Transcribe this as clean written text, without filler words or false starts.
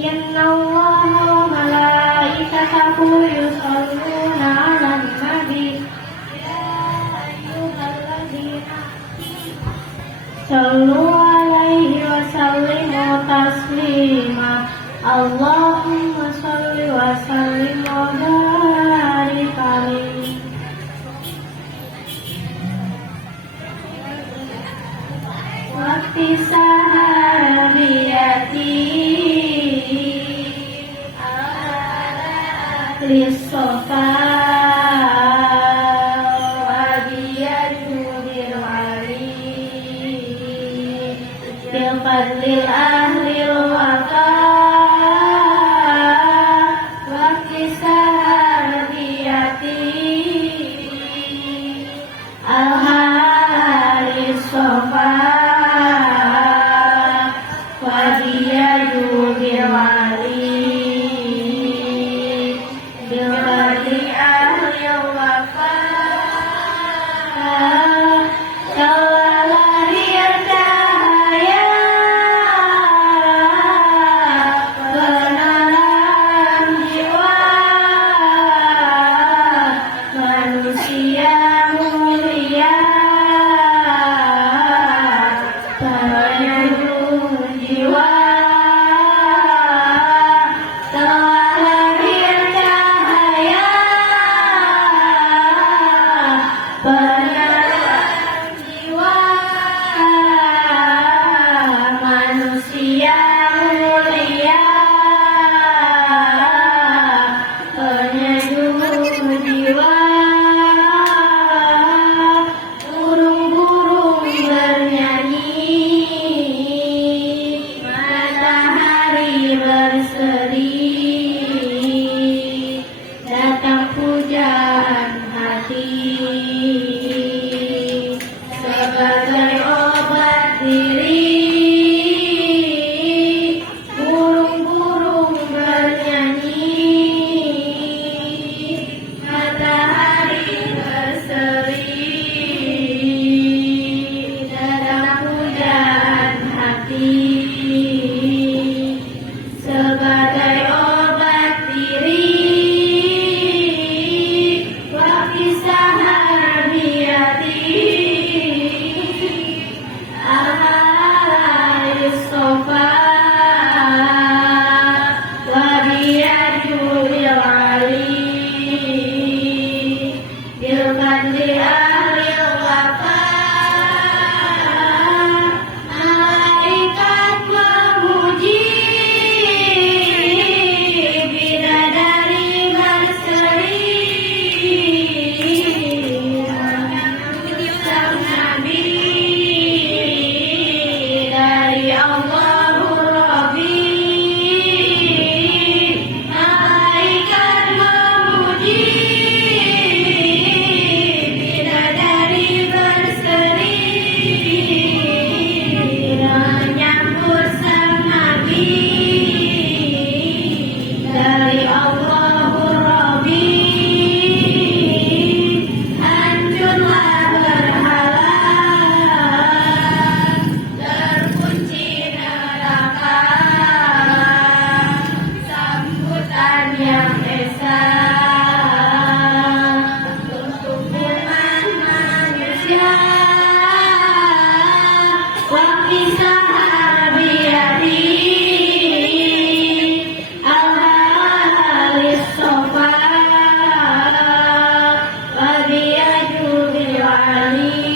Innallaha wa malaikatahu yusholluna 'alan nabi ya ayyuhalladzina shallu 'alaihi wa sallimu taslima. Allahumma shalli wa sallim wa barik alaihi. Waqti sahabiyati Lisofa Wadiyatu Bilwali Bilfadlil ahlil wafa Waqti sahabiyati Al-Haris Sofa Wadiyatu Bilwali Bilfadli ahlil wafa Kawalahir cahaya Penerangan jiwa Manusia mulia Penyembuh jiwa penerangan jiwa manusia mulia penyeduh jiwa burung-burung bernyanyi matahari berseri datang pujaan hati sebagai obat diri burung-burung bernyanyi matahari berseri dalam pujaan hati sebagai obat diri wa kisah harbiyati Al-Haris Sofa Wadiyatu Bilwali Bilfadli ahlil wafa malaikat memuji bidadari berseri sang nabi dari Allahur Rabbi malaikat memuji bidadari berseri menyambut sang nabi dari Allahur Rabbi hancurlah berhala terkunci neraka sambutan yang esa untuk umat manusia wa kisah harbiyati Al-Haris Sofa Wadiyatu Bilwali